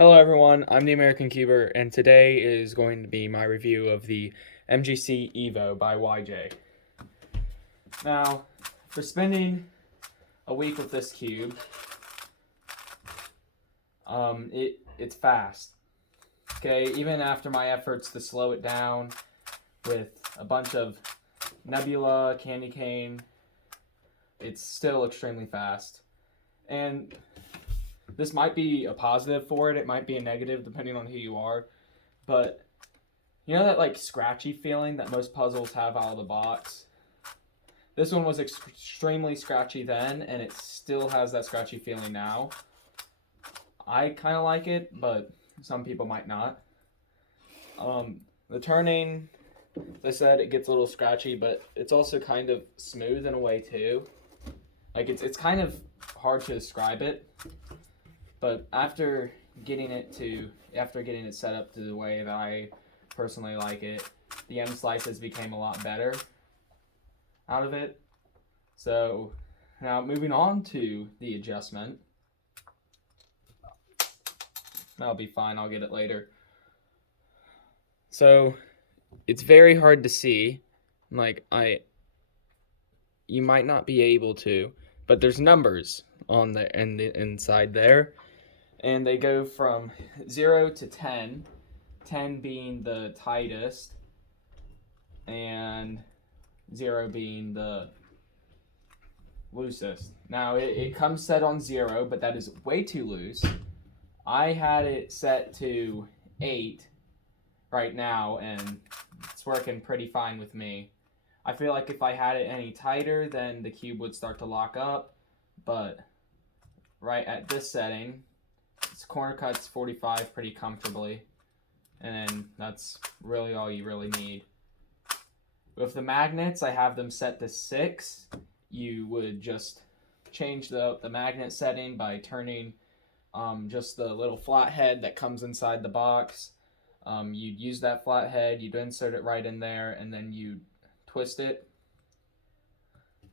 Hello everyone, I'm the American Cuber, and today is going to be my review of the MGC Evo by YJ. Now, for spending a week with this cube, it's fast. Okay, even after my efforts to slow it down with a bunch of nebula, candy cane, it's still extremely fast. And this might be a positive for it, it might be a negative depending on who you are, but you know that like scratchy feeling that most puzzles have out of the box? This one was extremely scratchy then, and it still has that scratchy feeling now. I kind of like it, but some people might not. The turning, as I said, it gets a little scratchy, but it's also kind of smooth in a way too. Like it's kind of hard to describe it, but after getting it set up to the way that I personally like it, the M slices became a lot better out of it. So now moving on to the adjustment. That'll be fine, I'll get it later. So it's very hard to see. Like you might not be able to, but there's numbers on the inside there, and they go from 0 to 10, 10 being the tightest, and 0 being the loosest. Now it comes set on 0, but that is way too loose. I had it set to 8 right now, and it's working pretty fine with me. I feel like if I had it any tighter, then the cube would start to lock up, but right at this setting, its corner cuts 45 pretty comfortably, and that's really all you really need. With the magnets, I have them set to 6. You would just change the magnet setting by turning just the little flathead that comes inside the box. You'd use that flathead, you'd insert it right in there, and then you'd twist it.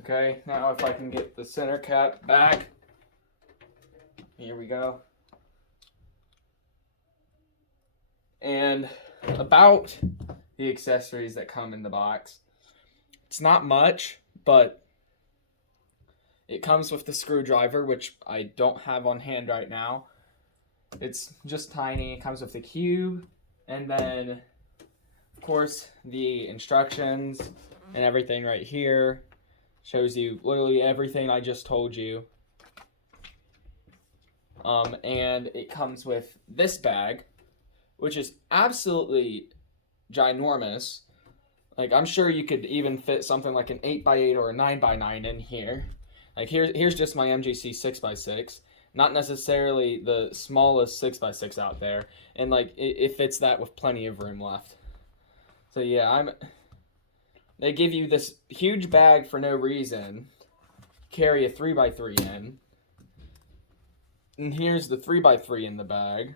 Okay, now if I can get the center cap back. Here we go. And about the accessories that come in the box. It's not much, but it comes with the screwdriver, which I don't have on hand right now. It's just tiny. It comes with the cube, and then, of course, the instructions and everything right here. Shows you literally everything I just told you. And it comes with this bag, which is absolutely ginormous. Like, I'm sure you could even fit something like an 8x8 or a 9x9 in here. Like, here's just my MGC 6x6. Not necessarily the smallest 6x6 out there. And, like, it fits that with plenty of room left. So, yeah, they give you this huge bag for no reason. Carry a 3x3 in. And here's the 3x3 in the bag.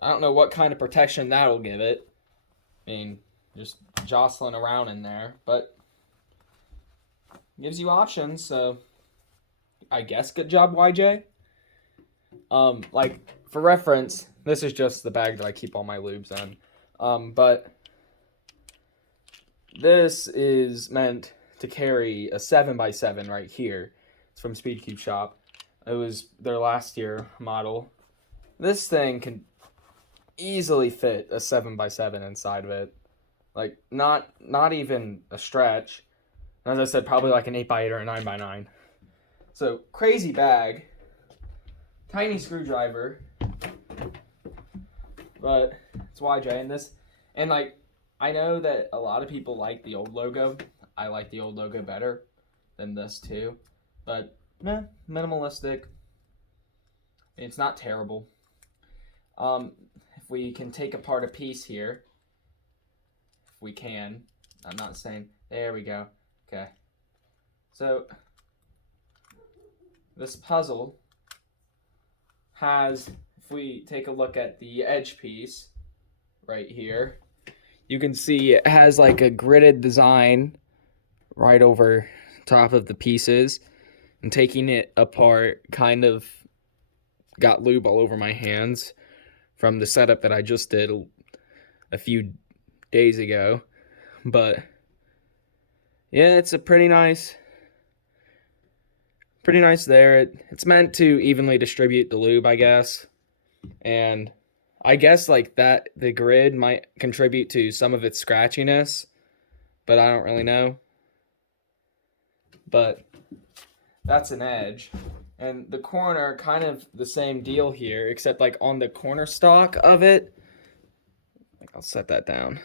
I don't know what kind of protection that'll give it. I mean, just jostling around in there, but gives you options, so I guess good job, YJ. Like, for reference, this is just the bag that I keep all my lubes in. But this is meant to carry a 7x7 right here. It's from Speedcube Shop. It was their last year model. This thing can easily fit a 7x7 inside of it. Like, not even a stretch. As I said, probably like an 8x8 or a 9x9. So, crazy bag. Tiny screwdriver. But it's YJ in this. And, like, I know that a lot of people like the old logo. I like the old logo better than this, too. But, minimalistic. It's not terrible. If we can take apart a piece here. If we can. I'm not saying. There we go. Okay. So, this puzzle has, if we take a look at the edge piece right here, you can see it has like a gridded design right over top of the pieces. and taking it apart kind of got lube all over my hands from the setup that I just did a few days ago. But yeah, it's a pretty nice there. It's meant to evenly distribute the lube, I guess. And I guess like that the grid might contribute to some of its scratchiness, but I don't really know. But that's an edge. And the corner, kind of the same deal here, except like on the corner stock of it, like I'll set that down.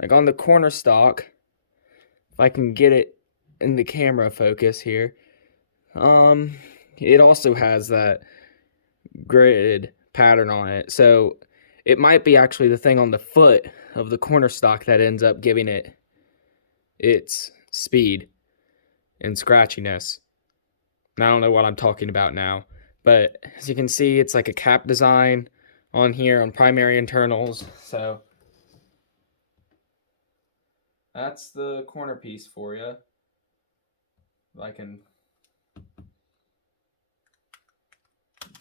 Like on the corner stock, if I can get it in the camera focus here, it also has that grid pattern on it. So it might be actually the thing on the foot of the corner stock that ends up giving it its speed and scratchiness. And I don't know what I'm talking about now, but as you can see, it's like a cap design on here on primary internals. So that's the corner piece for you. I can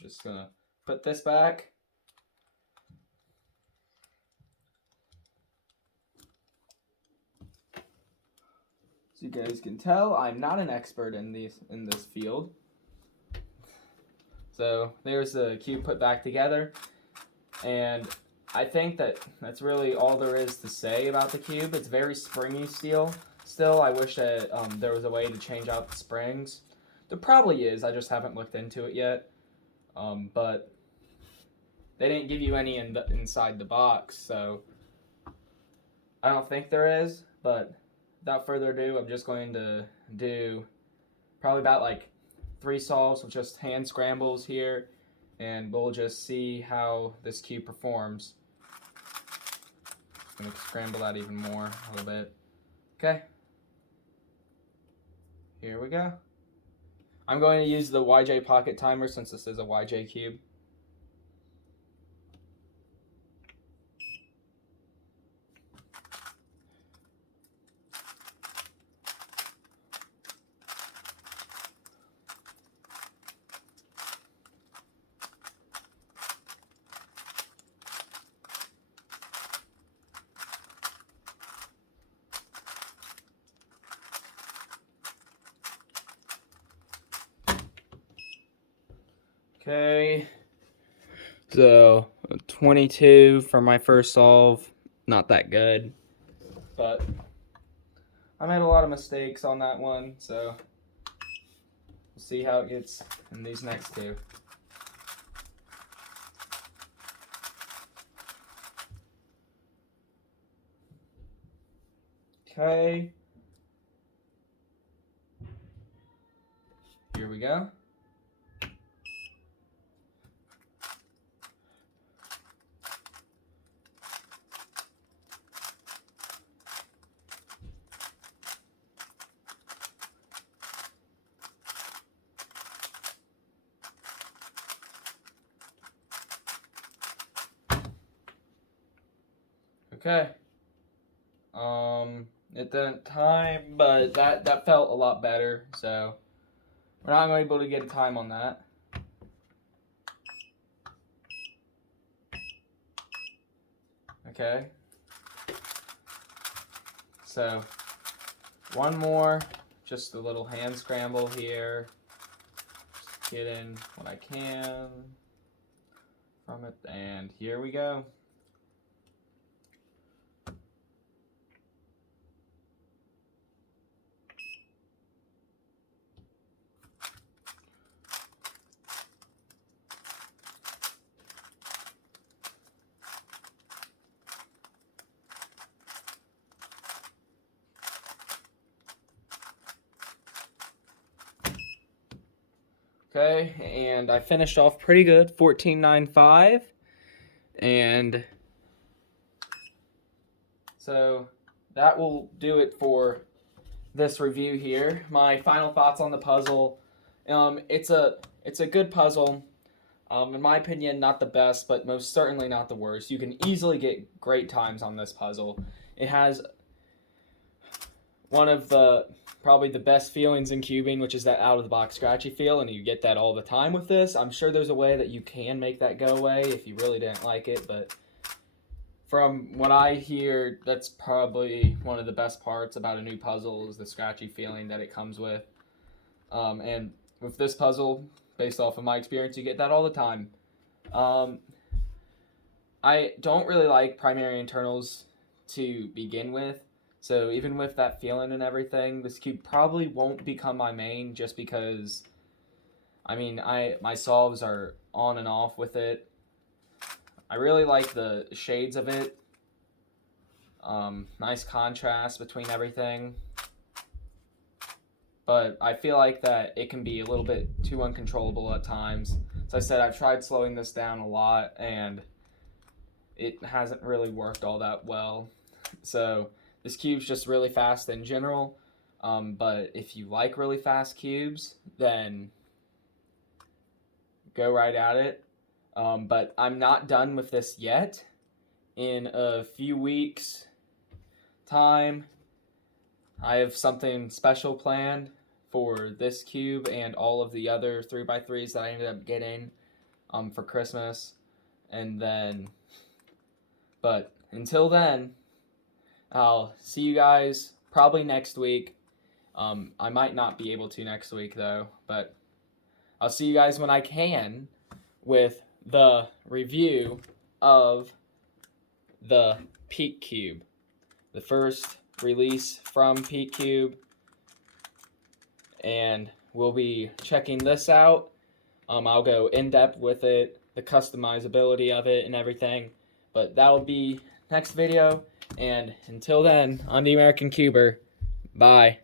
just gonna put this back. So you guys can tell I'm not an expert in this field. So there's the cube put back together, and I think that's really all there is to say about the cube. It's very springy steel. Still, I wish that there was a way to change out the springs. There probably is. I just haven't looked into it yet. But they didn't give you any inside the box, so I don't think there is. But without further ado, I'm just going to do probably about like 3 solves with just hand scrambles here, and we'll just see how this cube performs. I'm going to scramble that even more a little bit. Okay. Here we go. I'm going to use the YJ pocket timer since this is a YJ cube. Okay, so 22 for my first solve. Not that good, but I made a lot of mistakes on that one, so we'll see how it gets in these next 2. Okay, here we go. Okay. It didn't time, but that felt a lot better, so we're not able to get a time on that. Okay. So, one more, just a little hand scramble here. Just get in what I can from it, and here we go. Okay, and I finished off pretty good, 14.95, and so that will do it for this review here. My final thoughts on the puzzle. It's a good puzzle. In my opinion, not the best, but most certainly not the worst. You can easily get great times on this puzzle. It has one of the probably the best feelings in cubing, which is that out of the box scratchy feel, and you get that all the time with this. I'm sure there's a way that you can make that go away if you really didn't like it, but from what I hear, that's probably one of the best parts about a new puzzle is the scratchy feeling that it comes with. And with this puzzle, based off of my experience, you get that all the time. I don't really like primary internals to begin with, so even with that feeling and everything, this cube probably won't become my main just because, I mean, my solves are on and off with it. I really like the shades of it. Nice contrast between everything. But I feel like that it can be a little bit too uncontrollable at times. As I said, I've tried slowing this down a lot, and it hasn't really worked all that well. So this cube's just really fast in general. But if you like really fast cubes, then go right at it. But I'm not done with this yet. In a few weeks' time, I have something special planned for this cube and all of the other 3x3s that I ended up getting for Christmas. And then, but until then, I'll see you guys probably next week. I might not be able to next week though, but I'll see you guys when I can with the review of the Peak Cube, the first release from Peak Cube, and we'll be checking this out. I'll go in depth with it, the customizability of it and everything, but that'll be next video. And until then, I'm the American Cuber. Bye.